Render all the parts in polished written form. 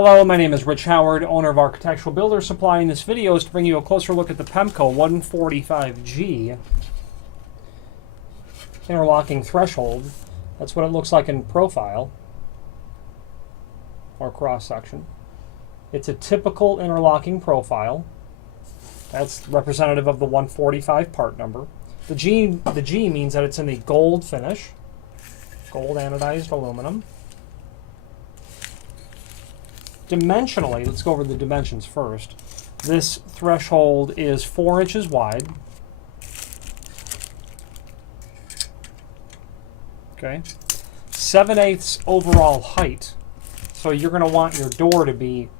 Hello, my name is Rich Howard, owner of Architectural Builder Supply, and this video is to bring you a closer look at the Pemko 145G interlocking threshold. That's what it looks like in profile or cross-section. It's a typical interlocking profile. That's representative of the 145 part number. The G means that it's in the gold finish, gold anodized aluminum. Dimensionally, let's go over the dimensions first. This threshold is 4 inches wide. Okay. 7/8 overall height. So you're going to want your door to be,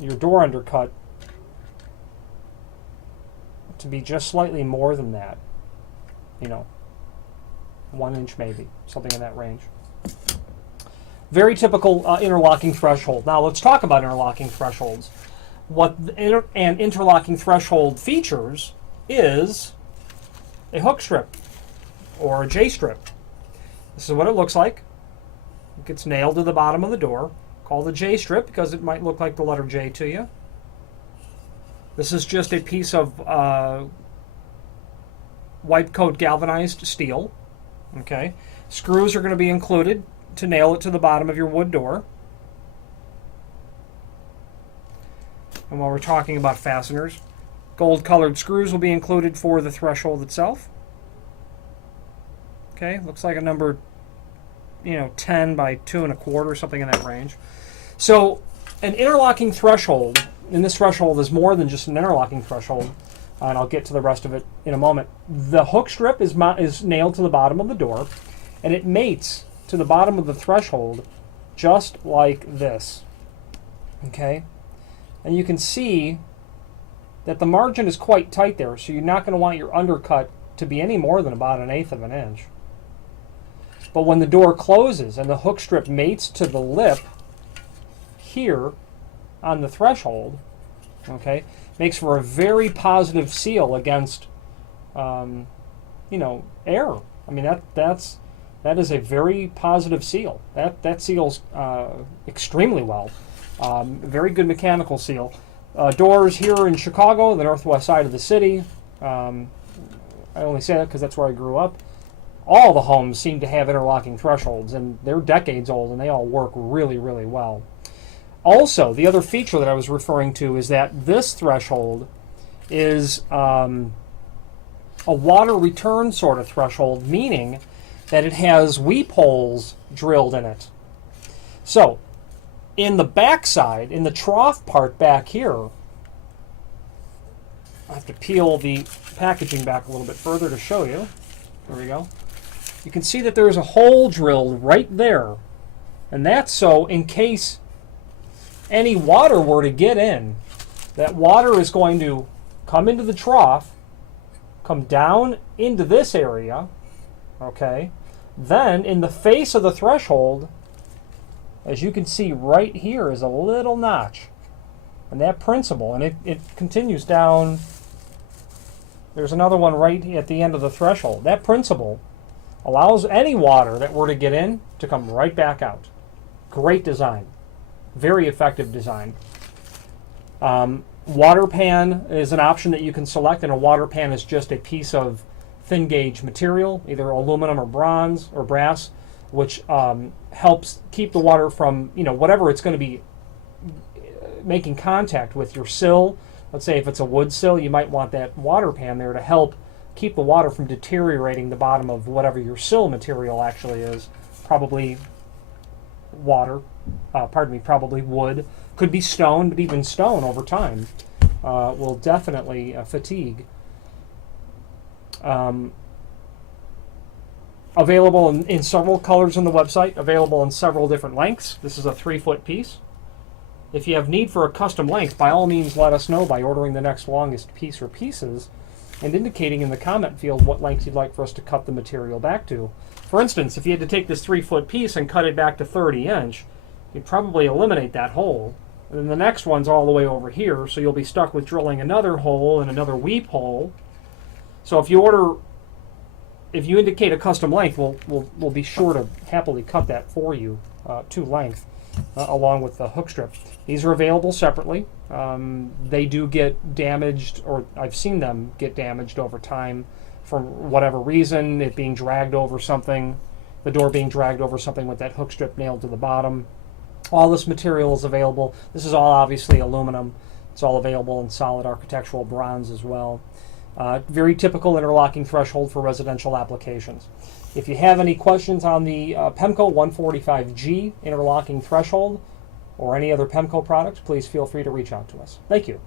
your door undercut to be just slightly more than that. You know, 1 inch maybe, something in that range. Very typical interlocking threshold. Now let's talk about interlocking thresholds. What an interlocking threshold features is a hook strip or a J strip. This is what it looks like. It gets nailed to the bottom of the door, called a J strip because it might look like the letter J to you. This is just a piece of wipe coat galvanized steel. Okay, screws are going to be included to nail it to the bottom of your wood door. And while we're talking about fasteners, gold colored screws will be included for the threshold itself. Okay, looks like a number, 10 by 2 1/4, something in that range. So an interlocking threshold, and this threshold is more than just an interlocking threshold, and I'll get to the rest of it in a moment. The hook strip is nailed to the bottom of the door, and it mates to the bottom of the threshold just like this. Okay, and you can see that the margin is quite tight there, so you're not going to want your undercut to be any more than about 1/8 of an inch. But when the door closes and the hook strip mates to the lip here on the threshold, okay, makes for a very positive seal against air. I mean, that is a very positive seal. That seals extremely well. Very good mechanical seal. Doors here in Chicago, the northwest side of the city. I only say that because that's where I grew up. All the homes seem to have interlocking thresholds, and they're decades old, and they all work really, really well. Also, the other feature that I was referring to is that this threshold is a water return sort of threshold, meaning that it has weep holes drilled in it. So, in the back side, in the trough part back here, I have to peel the packaging back a little bit further to show you. There we go. You can see that there's a hole drilled right there. And that's so in case any water were to get in, that water is going to come into the trough, come down into this area, okay? Then in the face of the threshold, as you can see right here, is a little notch. And that principle, and it continues down. There's another one right at the end of the threshold. That principle allows any water that were to get in to come right back out. Great design. Very effective design. Water pan is an option that you can select, and a water pan is just a piece of thin gauge material, either aluminum or bronze or brass, which helps keep the water from, whatever it's going to be making contact with your sill. Let's say if it's a wood sill, you might want that water pan there to help keep the water from deteriorating the bottom of whatever your sill material actually is. Probably probably wood. Could be stone, but even stone over time will definitely fatigue. Available in several colors on the website, available in several different lengths. This is a 3-foot piece. If you have need for a custom length, by all means let us know by ordering the next longest piece or pieces and indicating in the comment field what length you'd like for us to cut the material back to. For instance, if you had to take this 3-foot piece and cut it back to 30 inch, you'd probably eliminate that hole. And then the next one's all the way over here, so you'll be stuck with drilling another hole and another weep hole. So if you indicate a custom length, we'll be sure to happily cut that for you to length along with the hook strip. These are available separately. They do get damaged, or I've seen them get damaged over time for whatever reason, it being dragged over something, the door being dragged over something with that hook strip nailed to the bottom. All this material is available. This is all obviously aluminum. It's all available in solid architectural bronze as well. Very typical interlocking threshold for residential applications. If you have any questions on the Pemko 145G interlocking threshold or any other Pemko product, please feel free to reach out to us. Thank you.